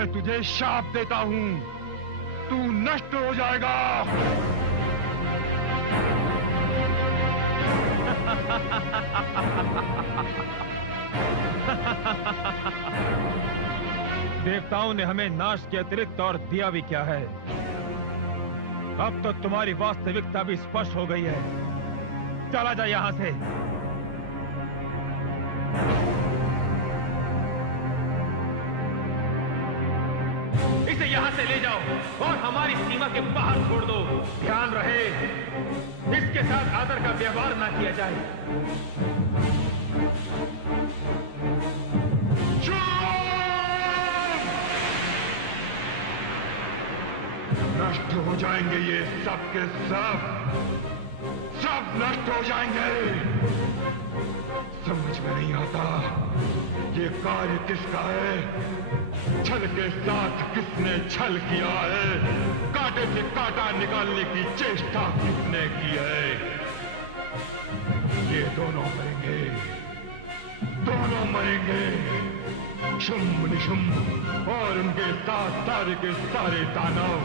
मैं तुझे शाप देता हूं, तू नष्ट हो जाएगा। देवताओं ने हमें नाश के अतिरिक्त और दिया भी क्या है? अब तो तुम्हारी वास्तविकता भी स्पष्ट हो गई है। चला जा यहां से। इसे यहां से ले जाओ और हमारी सीमा के बाहर छोड़ दो। ध्यान रहे, इसके साथ आदर का व्यवहार ना किया जाए। नष्ट हो जाएंगे ये सब के सब, सब नष्ट हो जाएंगे। समझ में नहीं आता ये कार्य किसका है, छल के साथ किसने छल किया है, कांटे से कांटा निकालने की चेष्टा किसने की है। ये दोनों मरेंगे, दोनों मरेंगे, शुंभ निशुंभ और उनके साथ सारे के सारे दानव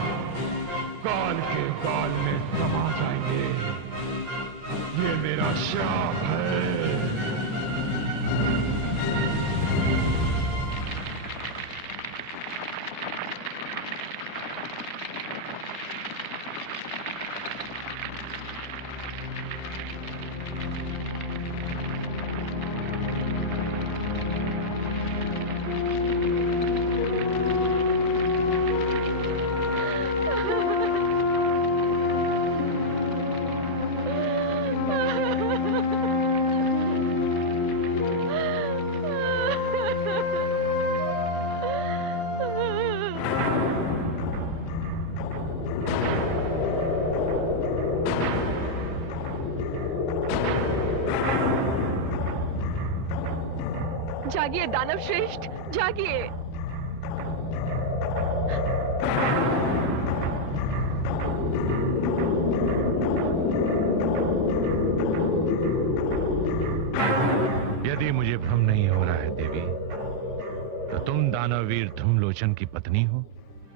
काल के काल में समा जाएंगे। ये मेरा श्राप है। जागिए दानव श्रेष्ठ, जागिए। यदि मुझे भ्रम नहीं हो रहा है देवी, तो तुम दानववीर धूम्रलोचन की पत्नी हो?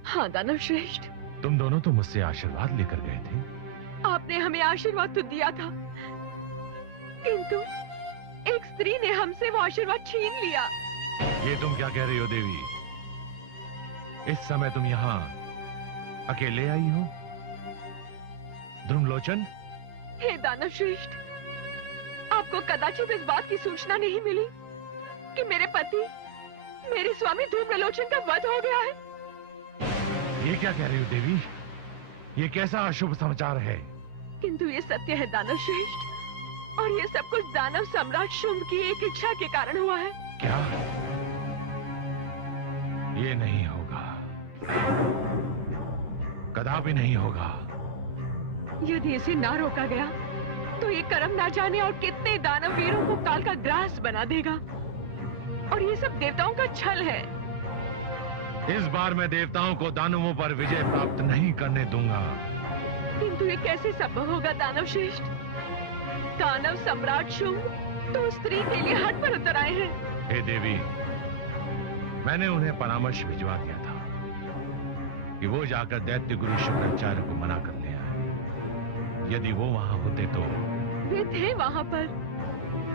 हाँ दानव श्रेष्ठ। तुम दोनों तो मुझसे आशीर्वाद लेकर गए थे। आपने हमें आशीर्वाद तो दिया था, किंतु एक स्त्री ने हमसे वो आशीर्वाद छीन लिया। ये तुम क्या कह रही हो देवी? इस समय तुम यहाँ अकेले आई हो? धूम्रलोचन? हे दानव श्रेष्ठ, आपको कदाचित इस बात की सूचना नहीं मिली कि मेरे पति, मेरे स्वामी धूम्रलोचन का वध हो गया है। ये क्या कह रही हो देवी? ये कैसा अशुभ समाचार है? किंतु ये सत्य है दानव श्रेष्ठ, और ये सब कुछ दानव सम्राट शुंभ की एक इच्छा के कारण हुआ है। क्या? ये नहीं होगा, कदापि नहीं होगा। यदि इसे ना रोका गया तो ये कर्म ना जाने और कितने दानव वीरों को काल का ग्रास बना देगा, और ये सब देवताओं का छल है। इस बार मैं देवताओं को दानवों पर विजय प्राप्त नहीं करने दूंगा। किंतु ये कैसे संभव होगा दानव श्रेष्ठ? दानव सम्राट शुंभ तो स्त्री के लिए हट पर उतर आए हैं। हे देवी, मैंने उन्हें परामर्श भिजवा दिया था कि वो जाकर दैत्य गुरु शुक्राचार्य को मना कर ले आए। यदि वो वहां होते तो। वे थे वहां पर,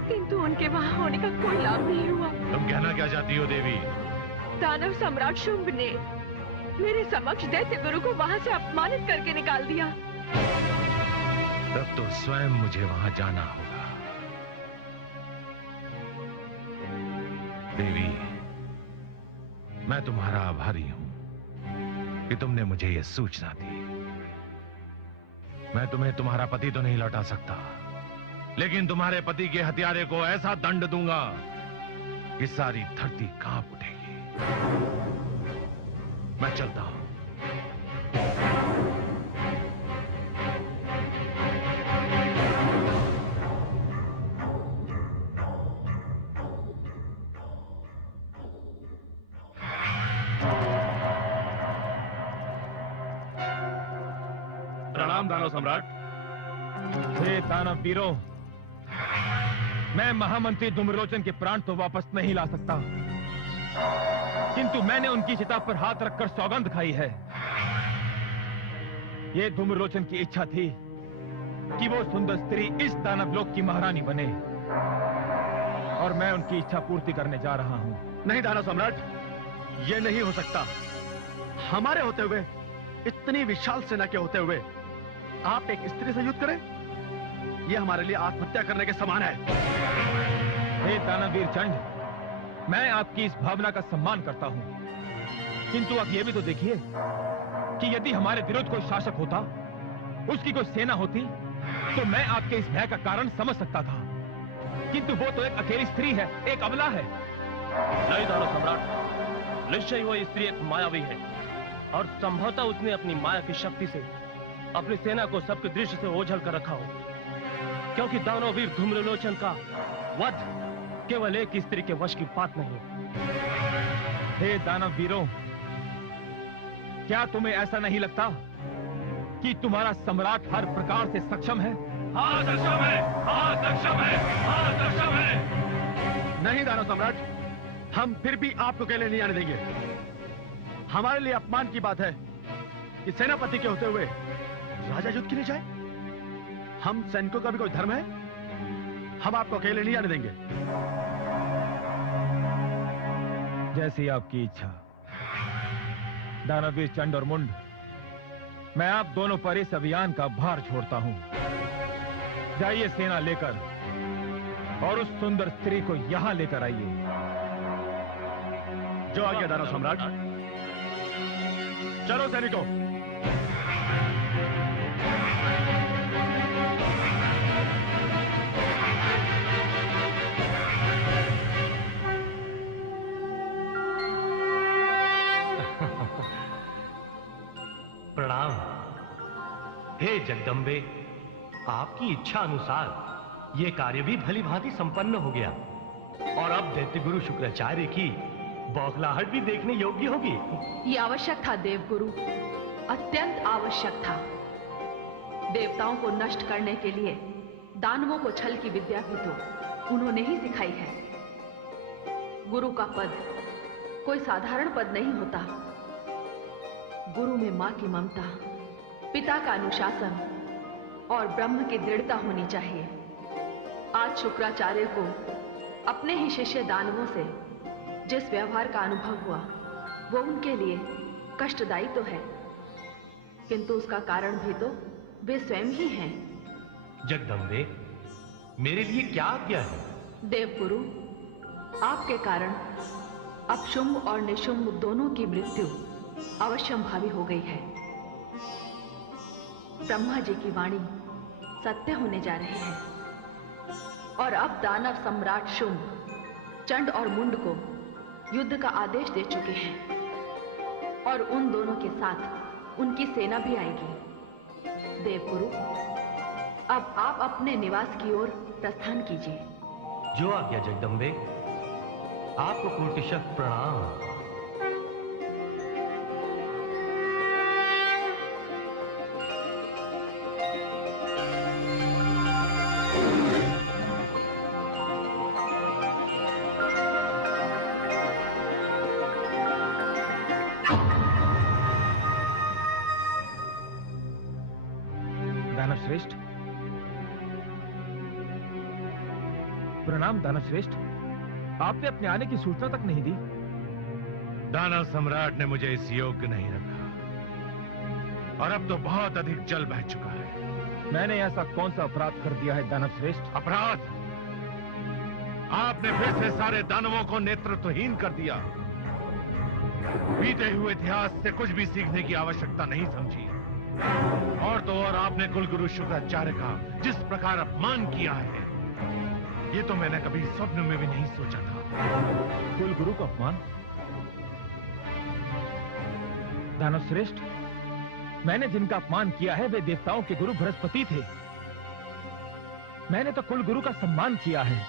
किंतु उनके वहां होने का कोई लाभ नहीं हुआ। तुम कहना क्या चाहती हो देवी? दानव सम्राट शुंभ ने मेरे समक्ष दैत्य गुरु को वहां से अपमानित करके निकाल दिया। तब तो स्वयं मुझे वहां जाना होगा। देवी, मैं तुम्हारा आभारी हूं कि तुमने मुझे यह सूचना दी। मैं तुम्हें तुम्हारा पति तो नहीं लौटा सकता, लेकिन तुम्हारे पति के हत्यारे को ऐसा दंड दूंगा कि सारी धरती कांप उठेगी। मैं चलता हूं। प्रणाम दानव सम्राट। हे दानव वीरों, मैं महामंत्री धूम्रलोचन के प्राण तो वापस नहीं ला सकता, किंतु मैंने उनकी चिता पर हाथ रखकर सौगंध खाई है। ये धूम्रलोचन की इच्छा थी कि वो सुंदर स्त्री इस दानव लोक की महारानी बने, और मैं उनकी इच्छा पूर्ति करने जा रहा हूं। नहीं दानव सम्राट, ये नहीं हो सकता। हमारे होते हुए, इतनी विशाल सेना के होते हुए आप एक स्त्री से युद्ध करें, यह हमारे लिए आत्महत्या करने के समान है। हे दानवीर चंड, मैं आपकी इस भावना का सम्मान करता हूं, किंतु आप ये भी तो देखिए कि यदि हमारे विरुद्ध कोई शासक होता, उसकी कोई सेना होती, तो मैं आपके इस भय का कारण समझ सकता था, किंतु वो तो एक अकेली स्त्री है, एक अबला है। नहीं दानव सम्राट, निश्चय वो स्त्री एक मायावी है, और संभवतः उसने अपनी माया की शक्ति से अपनी सेना को सबके दृष्टि से ओझल कर रखा हो, क्योंकि दानववीर धूम्रलोचन का वध केवल एक स्त्री के वश की बात नहीं। हे दानव वीरों, क्या तुम्हें ऐसा नहीं लगता कि तुम्हारा सम्राट हर प्रकार से सक्षम है? हाँ सक्षम है, हाँ सक्षम है, हाँ सक्षम है। नहीं दानव सम्राट, हम फिर भी आपको अकेले नहीं आने देंगे। हमारे लिए अपमान की बात है कि सेनापति के होते हुए राजा युद्ध के लिए जाए। हम सैनिकों का भी कोई धर्म है, हम आपको अकेले नहीं आने देंगे। जैसी आपकी इच्छा दानवीर चंड और मुंड, मैं आप दोनों पर इस अभियान का भार छोड़ता हूं। जाइए सेना लेकर और उस सुंदर स्त्री को यहां लेकर आइए। जो आज्ञा दानव सम्राट। चलो सैनिकों। प्रणाम। हे जगदम्बे, आपकी इच्छा अनुसार यह कार्य भी भली भांति संपन्न हो गया, और अब दैत्य गुरु शुक्राचार्य की बौखलाहट भी देखने योग्य होगी। ये आवश्यक था देवगुरु, अत्यंत आवश्यक था। देवताओं को नष्ट करने के लिए दानवों को छल की विद्या भी तो उन्होंने ही सिखाई है। गुरु का पद कोई साधारण पद नहीं होता। गुरु में मां की ममता, पिता का अनुशासन और ब्रह्म की दृढ़ता होनी चाहिए। आज शुक्राचार्य को अपने ही शिष्य दानवों से जिस व्यवहार का अनुभव हुआ, वो उनके लिए कष्टदायी तो है, किंतु उसका कारण भी तो वे स्वयं ही हैं। जगदम्बे, मेरे लिए क्या आज्ञा है? देवगुरु, आपके कारण अब शुंभ और निशुंभ दोनों की मृत्यु अवश्यंभावी हो गई है। ब्रह्मा जी की वाणी सत्य होने जा रही है, और अब दानव सम्राट शुंभ, चंड और मुंड को युद्ध का आदेश दे चुके हैं, और उन दोनों के साथ उनकी सेना भी आएगी। देवगुरु, अब आप अपने निवास की ओर प्रस्थान कीजिए। जो आज्ञा जगदम्बे। आपको कोटिशः प्रणाम। श्रेष्ठ, प्रणाम दानव श्रेष्ठ। आपने अपने आने की सूचना तक नहीं दी। दानव सम्राट ने मुझे इस योग्य नहीं रखा, और अब तो बहुत अधिक जल बह चुका है। मैंने ऐसा कौन सा अपराध कर दिया है दानव श्रेष्ठ? अपराध? आपने फिर से सारे दानवों को नेतृत्वहीन कर दिया। बीते हुए इतिहास से कुछ भी सीखने की आवश्यकता नहीं समझी, और तो और आपने कुलगुरु शुक्राचार्य का जिस प्रकार अपमान किया है, ये तो मैंने कभी स्वप्न में भी नहीं सोचा था। कुलगुरु का अपमान? दानव श्रेष्ठ, मैंने जिनका अपमान किया है वे देवताओं के गुरु बृहस्पति थे। मैंने तो कुलगुरु का सम्मान किया है।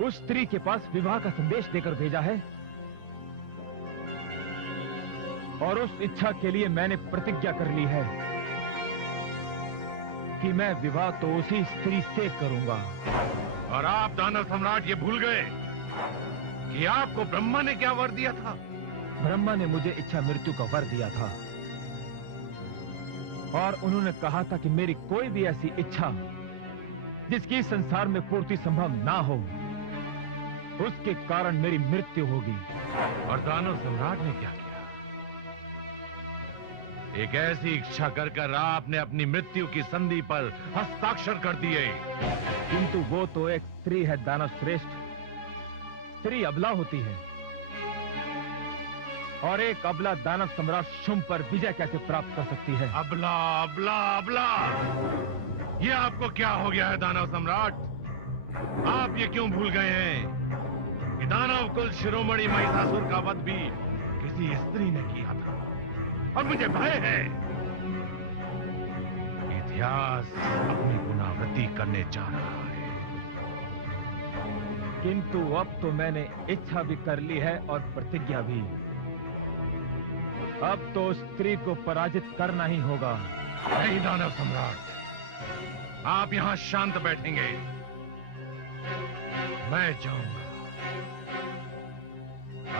उस स्त्री के पास विवाह का संदेश देकर भेजा है, और उस इच्छा के लिए मैंने प्रतिज्ञा कर ली है कि मैं विवाह तो उसी स्त्री से करूंगा। और आप दानव सम्राट ये भूल गए कि आपको ब्रह्मा ने क्या वर दिया था? ब्रह्मा ने मुझे इच्छा मृत्यु का वर दिया था और उन्होंने कहा था कि मेरी कोई भी ऐसी इच्छा जिसकी संसार में पूर्ति संभव ना हो, उसके कारण मेरी मृत्यु होगी। और दानव सम्राट ने क्या किया? एक ऐसी इच्छा कर आपने अपनी मृत्यु की संधि पर हस्ताक्षर कर दिए। किंतु वो तो एक स्त्री है दानव श्रेष्ठ। स्त्री अबला होती है और एक अबला दानव सम्राट शुंभ पर विजय कैसे प्राप्त कर सकती है? अबला अबला अबला, ये आपको क्या हो गया है दानव सम्राट? आप ये क्यों भूल गए हैं कि दानव कुल शिरोमणि महिषासुर का वध भी किसी स्त्री ने किया था? और मुझे भय है इतिहास अपनी पुनरावृत्ति करने जा रहा है। किंतु अब तो मैंने इच्छा भी कर ली है और प्रतिज्ञा भी। अब तो स्त्री को पराजित करना ही होगा। नहीं दानव सम्राट, आप यहां शांत बैठेंगे, मैं जाऊंगा।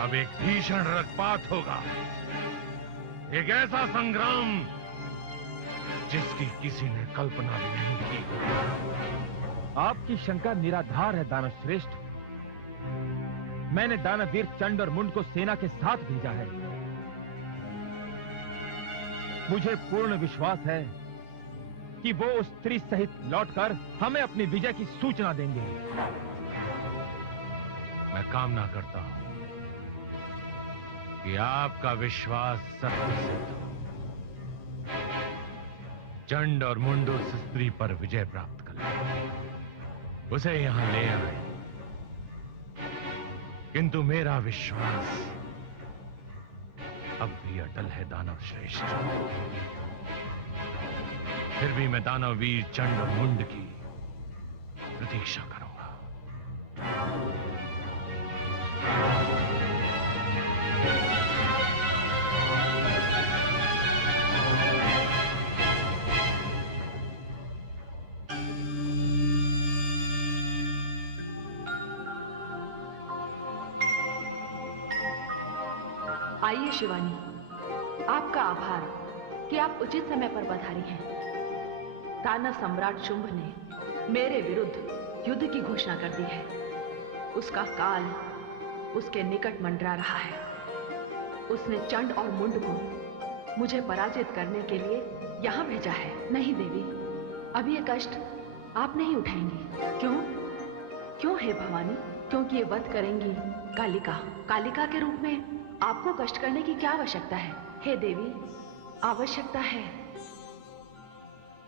अब एक भीषण रक्तपात होगा, एक ऐसा संग्राम जिसकी किसी ने कल्पना भी नहीं की। आपकी शंका निराधार है दानव श्रेष्ठ। मैंने दानवीर चंड और मुंड को सेना के साथ भेजा है। मुझे पूर्ण विश्वास है कि वो उस स्त्री सहित लौटकर हमें अपनी विजय की सूचना देंगे। मैं कामना करता हूं कि आपका विश्वास सत्य सिद्ध हो। चंड और मुंड उस स्त्री पर विजय प्राप्त कर ले, उसे यहां ले आए। किंतु मेरा विश्वास अब भी अटल है दानव श्रेष्ठ। फिर भी मैं दानव वीर चंड और मुंड की प्रतीक्षा करूंगा। आइए शिवानी, आपका आभार कि आप उचित समय पर पधारी हैं। दानव सम्राट शुंभ ने मेरे विरुद्ध युद्ध की घोषणा कर दी है। उसका काल उसके निकट मंडरा रहा है। उसने चंड और मुंड को मुझे पराजित करने के लिए यहां भेजा है। नहीं देवी, अब ये कष्ट आप नहीं उठाएंगी। क्यों? क्यों है भवानी? क्योंकि ये वध करेंगी कालिका। कालिका के रूप में आपको कष्ट करने की क्या आवश्यकता है? हे देवी, आवश्यकता है।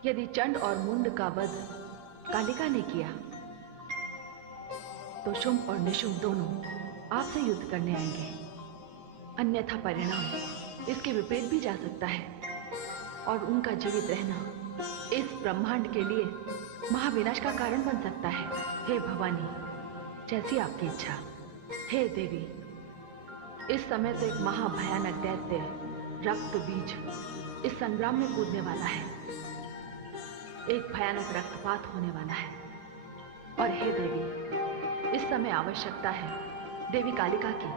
यदि चंड और मुंड का वध कालिका ने किया तो शुंभ और निशुंभ दोनों आपसे युद्ध करने आएंगे। अन्यथा परिणाम इसके विपरीत भी जा सकता है और उनका जीवित रहना इस ब्रह्मांड के लिए महाविनाश का कारण बन सकता है। हे भवानी, जैसी आपकी इच्छा। हे देवी, इस समय तो एक महाभयानक दैत्य रक्त बीज इस संग्राम में कूदने वाला है। एक भयानक रक्तपात होने वाला है। और हे देवी, इस समय आवश्यकता है देवी कालिका की।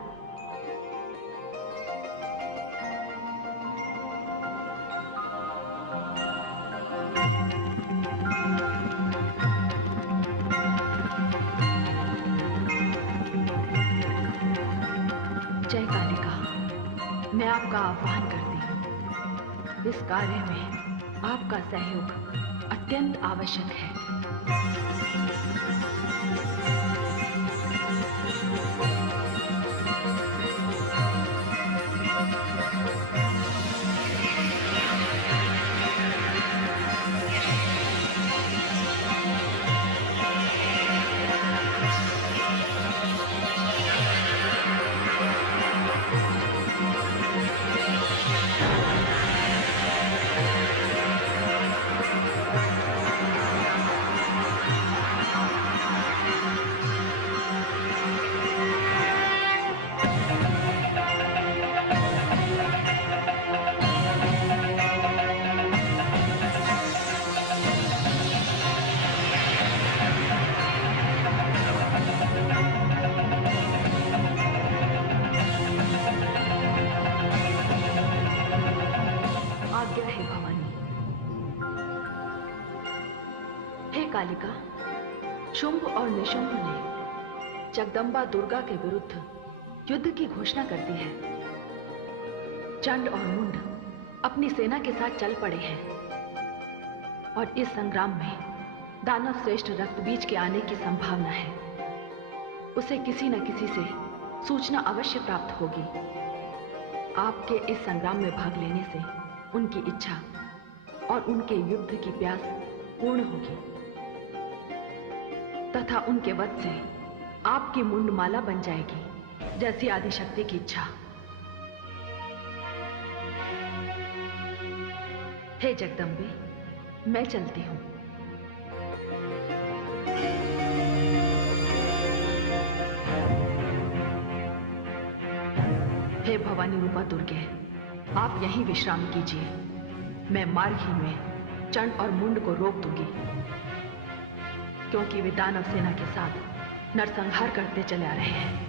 जय कालिका, मैं आपका आह्वान करती हूँ। इस कार्य में आपका सहयोग अत्यंत आवश्यक है। हे कालिका, शुंभ और निशुंभ ने जगदम्बा दुर्गा के विरुद्ध युद्ध की घोषणा कर दी है। चंड और मुंड अपनी सेना के साथ चल पड़े हैं और इस संग्राम में दानव श्रेष्ठ रक्तबीज के आने की संभावना है। उसे किसी न किसी से सूचना अवश्य प्राप्त होगी। आपके इस संग्राम में भाग लेने से उनकी इच्छा और उनके युद्ध की प्यास पूर्ण होगी तथा उनके वध से आपकी मुंडमाला बन जाएगी, जैसी आदिशक्ति की इच्छा। हे जगदम्बे, मैं चलती हूं। हे भवानी रूपा दुर्गे, आप यहीं विश्राम कीजिए। मैं मार्ग ही में चंड और मुंड को रोक दूंगी, क्योंकि वे दानव सेना के साथ नरसंहार करते चले आ रहे हैं।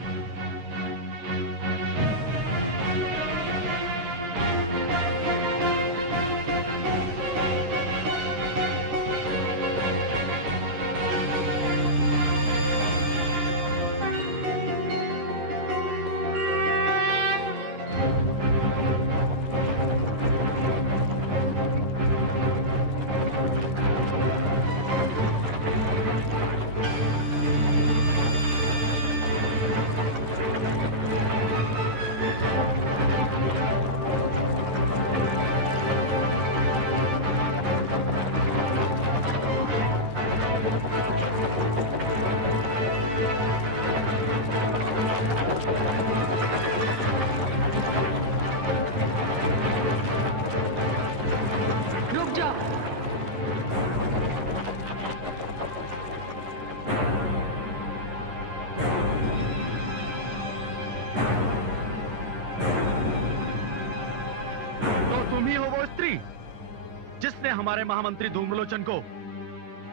जिसने हमारे महामंत्री धूम्रलोचन को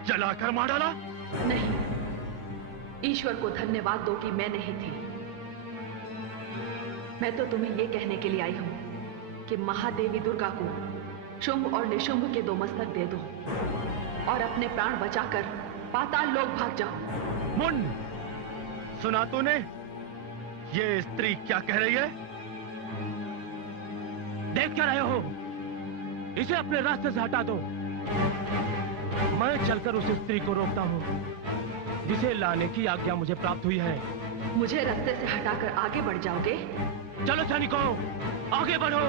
जलाकर मार डाला? नहीं, ईश्वर को धन्यवाद दो कि मैं नहीं थी। मैं तो तुम्हें यह कहने के लिए आई हूं कि महादेवी दुर्गा को शुंभ और निशुंभ के 2 मस्तक दे दो और अपने प्राण बचाकर पाताल लोक भाग जाओ। मुंड, सुना तूने ये स्त्री क्या कह रही है? देख क्या रहे हो? इसे अपने रास्ते से हटा दो। मैं चलकर उस स्त्री को रोकता हूँ जिसे लाने की आज्ञा मुझे प्राप्त हुई है। मुझे रास्ते से हटाकर आगे बढ़ जाओगे? चलो सैनिकों, आगे बढ़ो।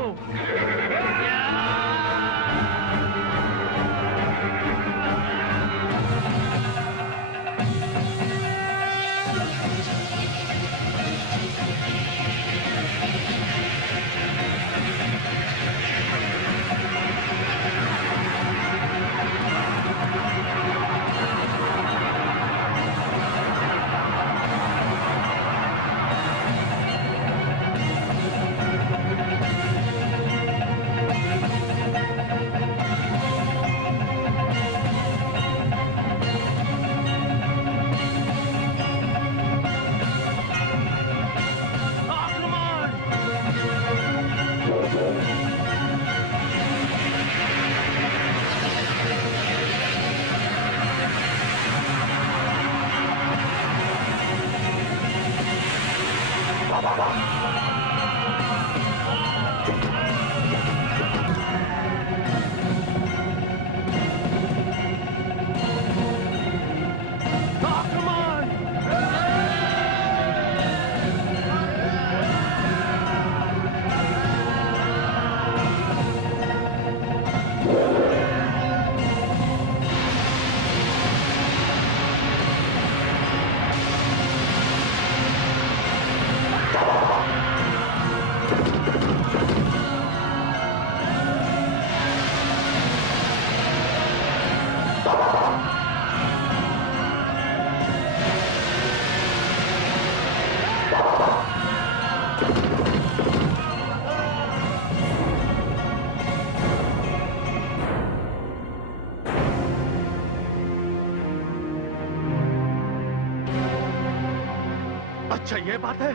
अच्छा ये बात है,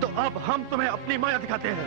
तो अब हम तुम्हें अपनी माया दिखाते हैं।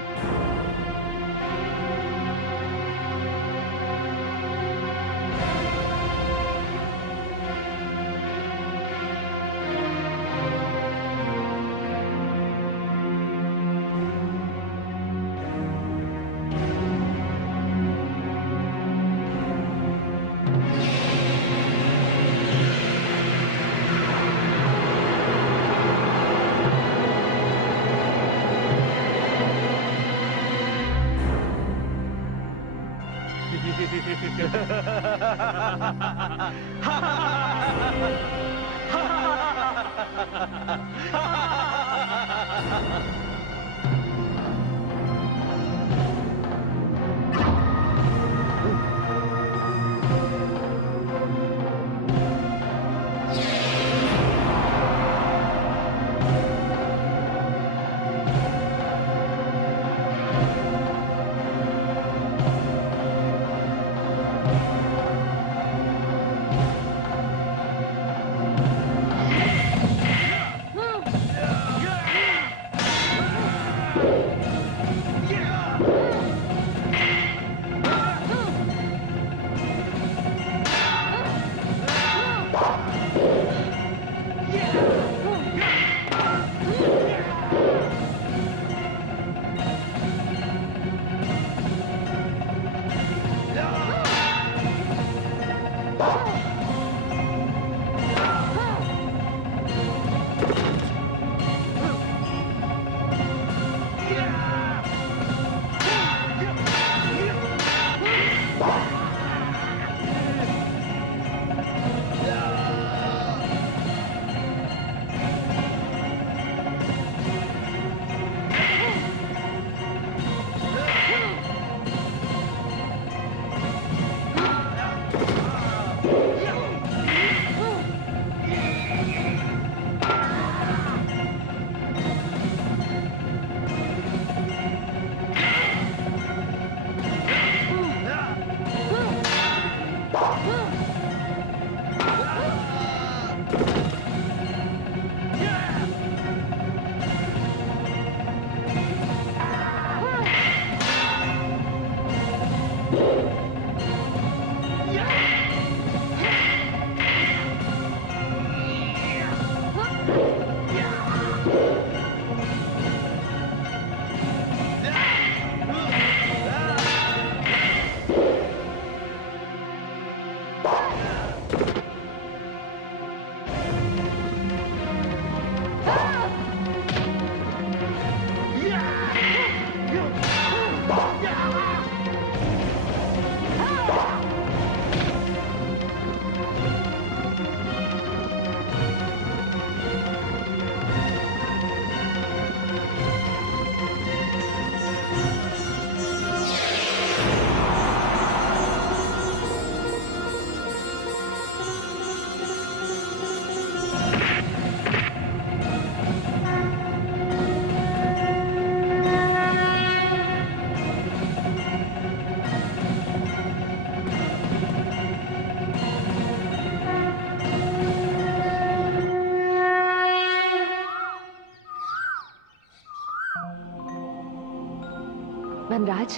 वनराज,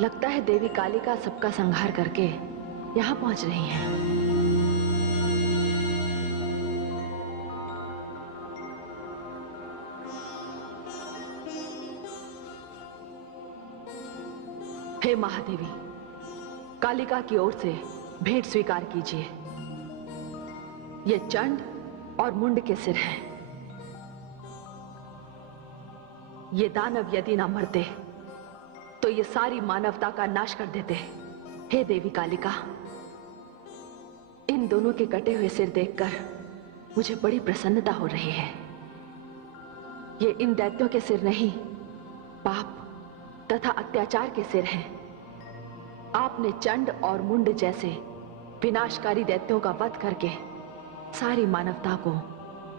लगता है देवी कालिका सबका संहार करके यहां पहुंच रही हैं। हे महादेवी, कालिका की ओर से भेंट स्वीकार कीजिए। ये चंड और मुंड के सिर हैं। ये दानव यदि ना मरते तो ये सारी मानवता का नाश कर देते। हे देवी कालिका, इन दोनों के कटे हुए सिर देखकर मुझे बड़ी प्रसन्नता हो रही है। ये इन दैत्यों के सिर नहीं, पाप तथा अत्याचार के सिर हैं। आपने चंड और मुंड जैसे विनाशकारी दैत्यों का वध करके सारी मानवता को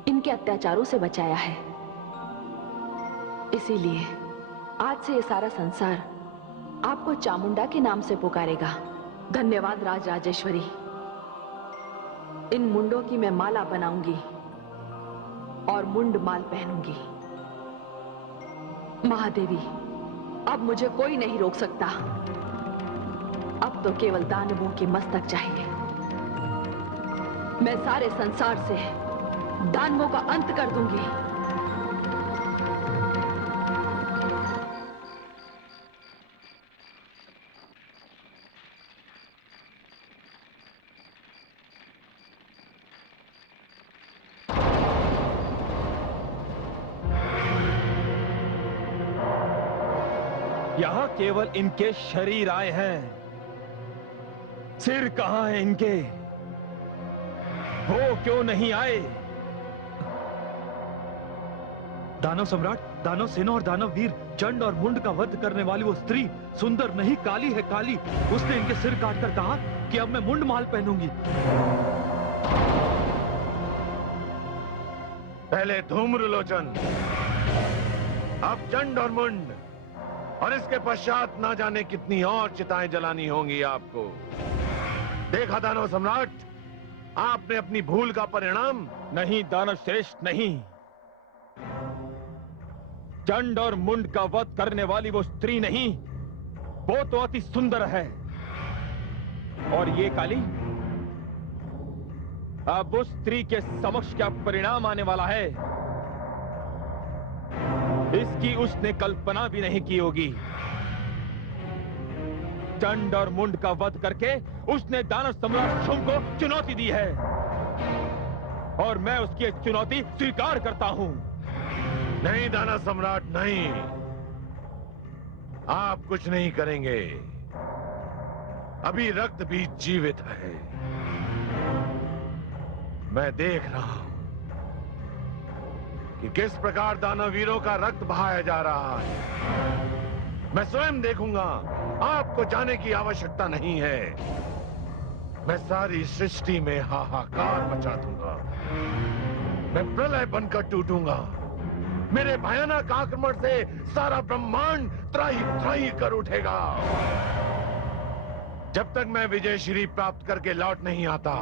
इनके अत्याचारों से बचाया है। इसीलिए आज से ये सारा संसार आपको चामुंडा के नाम से पुकारेगा। धन्यवाद राज राजेश्वरी। इन मुंडों की मैं माला बनाऊंगी और मुंड माल पहनूंगी। महादेवी, अब मुझे कोई नहीं रोक सकता। अब तो केवल दानवों की मस्तक चाहिए। मैं सारे संसार से दानवों का अंत कर दूंगी। यहाँ केवल इनके शरीर आए हैं, सिर कहां है इनके? वो क्यों नहीं आए? दानव सम्राट, दानव सेना और दानव वीर चंड और मुंड का वध करने वाली वो स्त्री सुंदर नहीं, काली है, काली। उसने इनके सिर काटकर कहा कि अब मैं मुंड माल पहनूंगी। पहले धूम्रलोचन, अब चंड और मुंड, और इसके पश्चात ना जाने कितनी और चिताएं जलानी होंगी आपको। देखा दानव सम्राट, आपने अपनी भूल का परिणाम। नहीं दानव श्रेष्ठ, नहीं। चंड और मुंड का वध करने वाली वो स्त्री नहीं, वो तो अति सुंदर है। और ये काली, अब उस स्त्री के समक्ष क्या परिणाम आने वाला है, इसकी उसने कल्पना भी नहीं की होगी। चंड और मुंड का वध करके उसने दानव सम्राट शुंभ को चुनौती दी है, और मैं उसकी चुनौती स्वीकार करता हूं। नहीं दानव सम्राट, नहीं, आप कुछ नहीं करेंगे। अभी रक्त भी जीवित है। मैं देख रहा हूं कि किस प्रकार दानवीरों का रक्त बहाया जा रहा है। मैं स्वयं देखूंगा, आपको जाने की आवश्यकता नहीं है। मैं सारी सृष्टि में हाहाकार मचा दूंगा। मैं प्रलय बनकर टूटूंगा। मेरे भयानक आक्रमण से सारा ब्रह्मांड त्राही त्राही कर उठेगा। जब तक मैं विजय श्री प्राप्त करके लौट नहीं आता,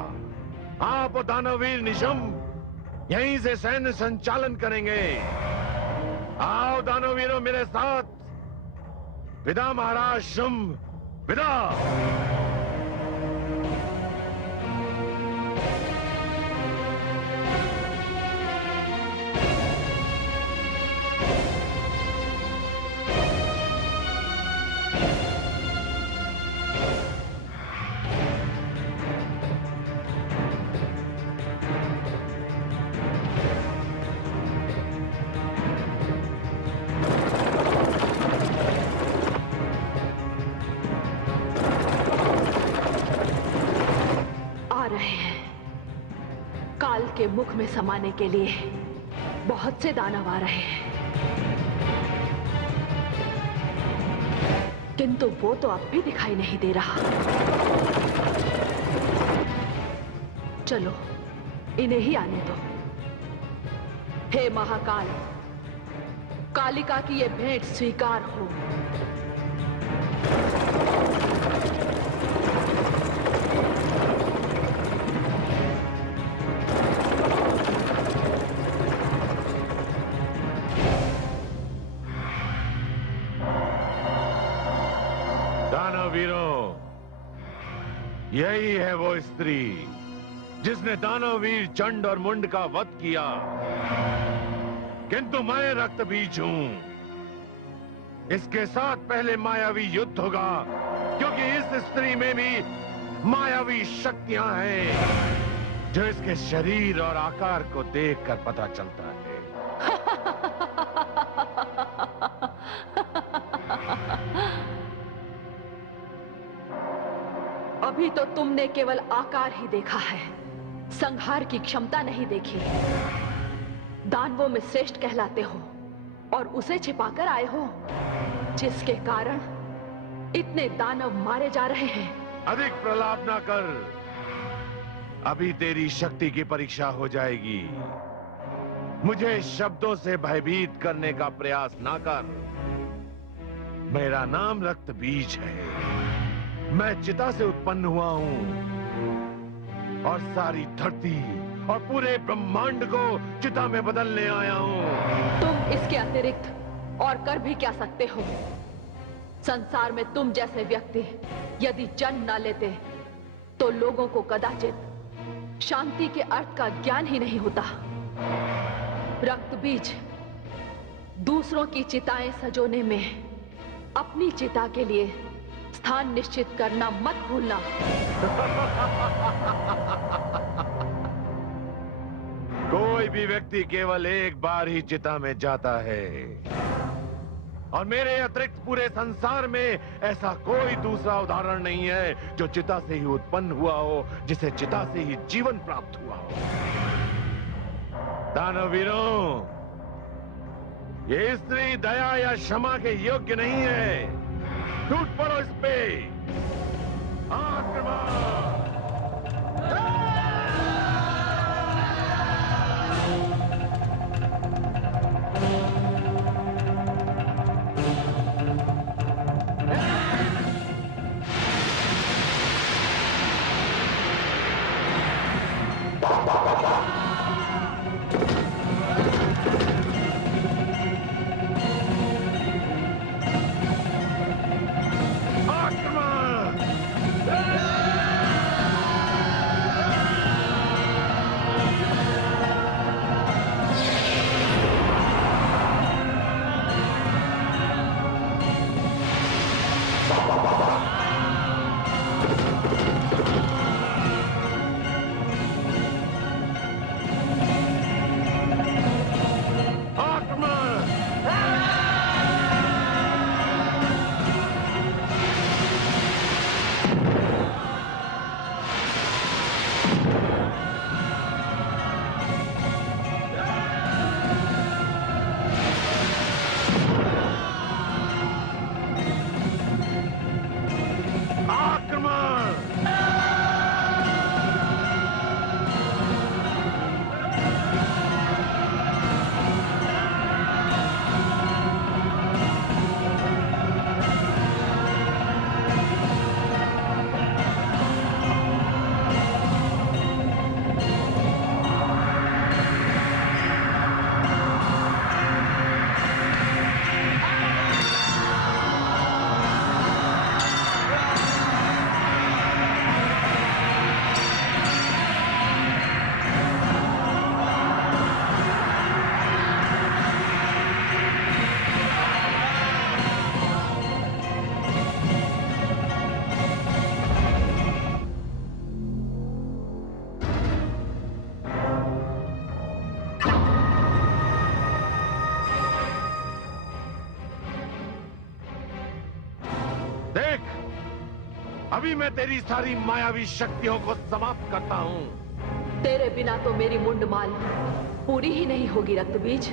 आप और दानवीर निशुंभ यहीं से सैन्य संचालन करेंगे। आओ दानवीरों मेरे साथ। विदा महाराज शुंभ, विदा। के मुख में समाने के लिए बहुत से दानव आ रहे हैं, किंतु वो तो अब भी दिखाई नहीं दे रहा। चलो इन्हें ही आने दो। हे महाकाल, कालिका की ये भेंट स्वीकार हो। दानवीरों, यही है वो स्त्री जिसने दानववीर चंड और मुंड का वध किया। किंतु मैं रक्त बीज हूं। इसके साथ पहले मायावी युद्ध होगा, क्योंकि इस स्त्री में भी मायावी शक्तियां हैं जो इसके शरीर और आकार को देखकर पता चलता है। अभी तो तुमने केवल आकार ही देखा है, संहार की क्षमता नहीं देखी। दानवों में श्रेष्ठ कहलाते हो और उसे छिपाकर आए हो, जिसके कारण इतने दानव मारे जा रहे हैं। अधिक प्रलाप ना कर, अभी तेरी शक्ति की परीक्षा हो जाएगी। मुझे शब्दों से भयभीत करने का प्रयास ना कर। मेरा नाम रक्त बीज है। मैं चिता से उत्पन्न हुआ हूं और सारी धरती और पूरे ब्रह्मांड को चिता में बदलने आया हूं। तुम इसके अतिरिक्त और कर भी क्या सकते हो? संसार में तुम जैसे व्यक्ति यदि जन्म न लेते तो लोगों को कदाचित शांति के अर्थ का ज्ञान ही नहीं होता। रक्त बीज, दूसरों की चिताएं सजोने में अपनी चिता के लिए स्थान निश्चित करना मत भूलना। कोई भी व्यक्ति केवल एक बार ही चिता में जाता है। और मेरे अतिरिक्त पूरे संसार में ऐसा कोई दूसरा उदाहरण नहीं है जो चिता से ही उत्पन्न हुआ हो, जिसे चिता से ही जीवन प्राप्त हुआ हो। दानवीरों, ये स्त्री दया या क्षमा के योग्य नहीं है। टूट पड़ो इस पे। आक्रमण! अभी मैं तेरी सारी मायावी शक्तियों को समाप्त करता हूं। तेरे बिना तो मेरी मुंड माल पूरी ही नहीं होगी रक्तबीज।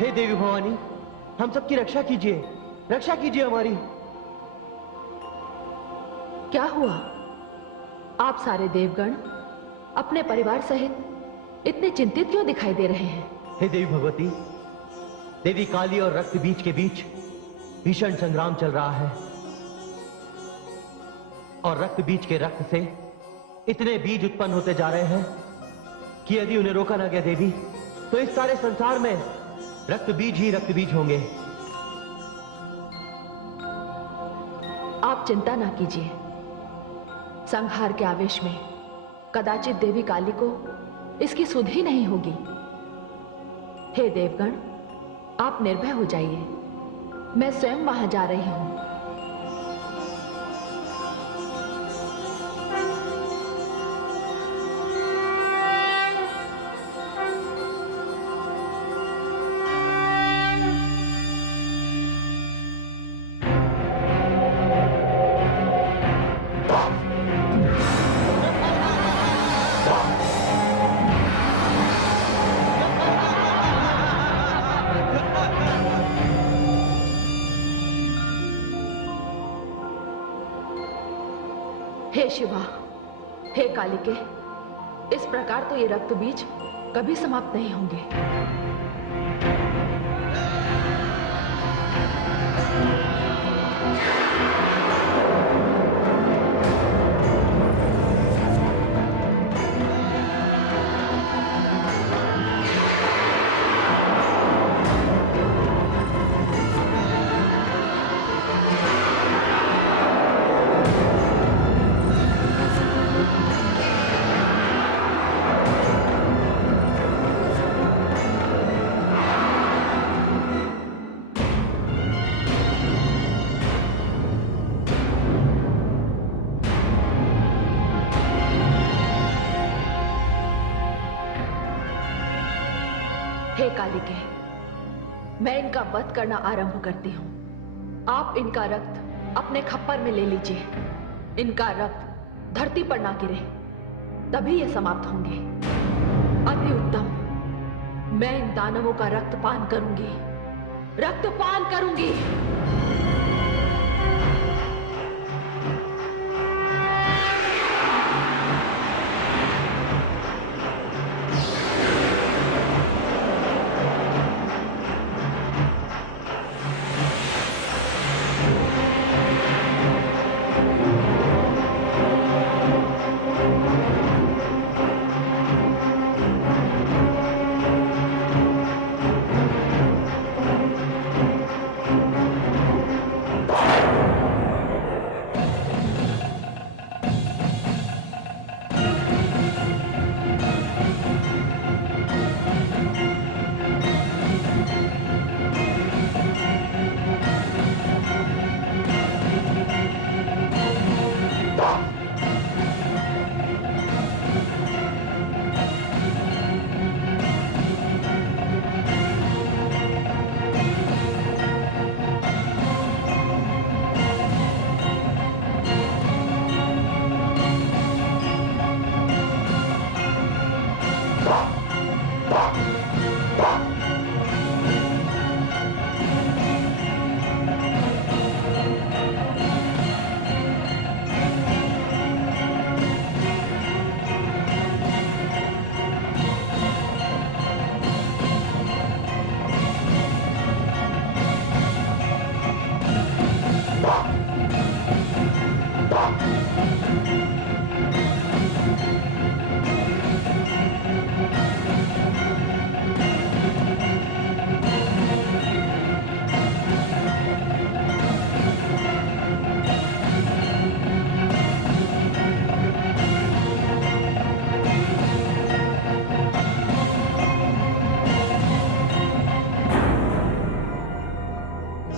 हे देवी भवानी, हम सबकी रक्षा कीजिए, रक्षा कीजिए हमारी। क्या हुआ? आप सारे देवगण अपने परिवार सहित इतने चिंतित क्यों दिखाई दे रहे हैं? हे देवी भगवती, देवी काली और रक्त बीज के बीच भीषण संग्राम चल रहा है और रक्त बीज के रक्त से इतने बीज उत्पन्न होते जा रहे हैं कि यदि उन्हें रोका ना गया देवी, तो इस सारे संसार में रक्त बीज ही रक्त बीज होंगे। आप चिंता ना कीजिए। संहार के आवेश में कदाचित देवी काली को इसकी सुध ही नहीं होगी। हे देवगण, आप निर्भय हो जाइए, मैं स्वयं वहां जा रही हूं। हे शिवा, हे कालिके, इस प्रकार तो ये रक्त बीज कभी समाप्त नहीं होंगे। हे कालिके, मैं इनका वध करना आरंभ करती हूं। आप इनका रक्त अपने खप्पर में ले लीजिए। इनका रक्त धरती पर ना गिरे, तभी ये समाप्त होंगे। अति उत्तम, मैं इन दानवों का रक्तपान करूंगी, रक्तपान करूंगी।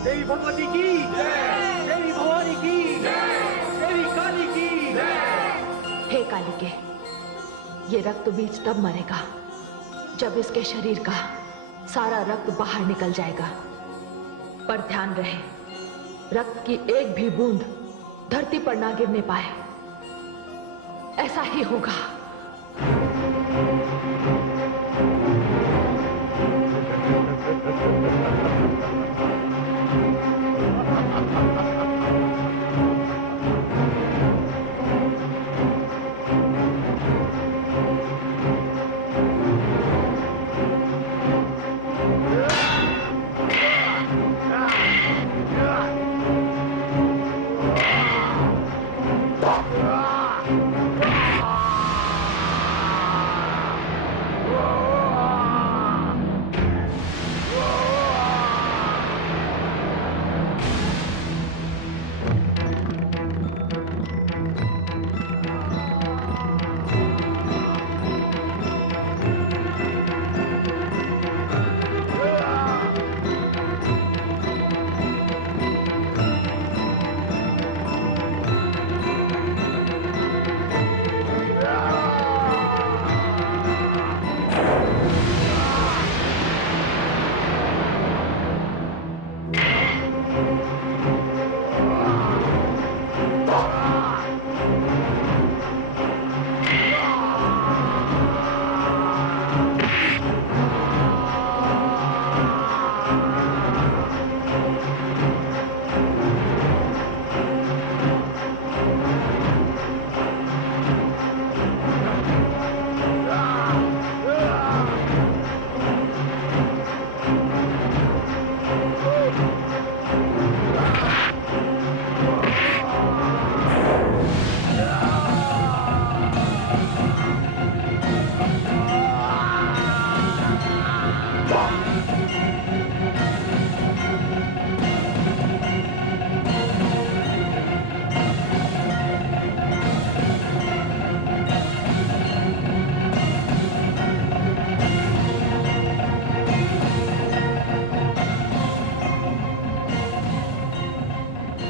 देवी भगवती की जय, देवी भवानी की जय, देवी काली की जय। हे कालिके, ये रक्त बीज तब मरेगा जब इसके शरीर का सारा रक्त बाहर निकल जाएगा। पर ध्यान रहे, रक्त की एक भी बूंद धरती पर ना गिरने पाए। ऐसा ही होगा।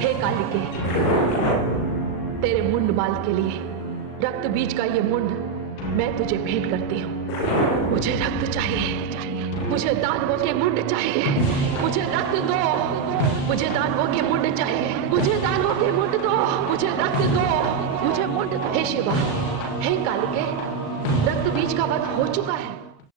हे कालिके, तेरे मुंड माल के लिए रक्त बीज का ये मुंड मैं तुझे भेंट करती हूँ। मुझे रक्त चाहिए, मुझे दानवों के मुंड चाहिए, मुझे रक्त दो, मुझे दानवों के मुंड चाहिए, मुझे दानवों के मुंड दो, मुझे रक्त दो, मुझे मुंड दो। हे शिवा, हे कालिके, रक्त बीज का वध हो चुका है।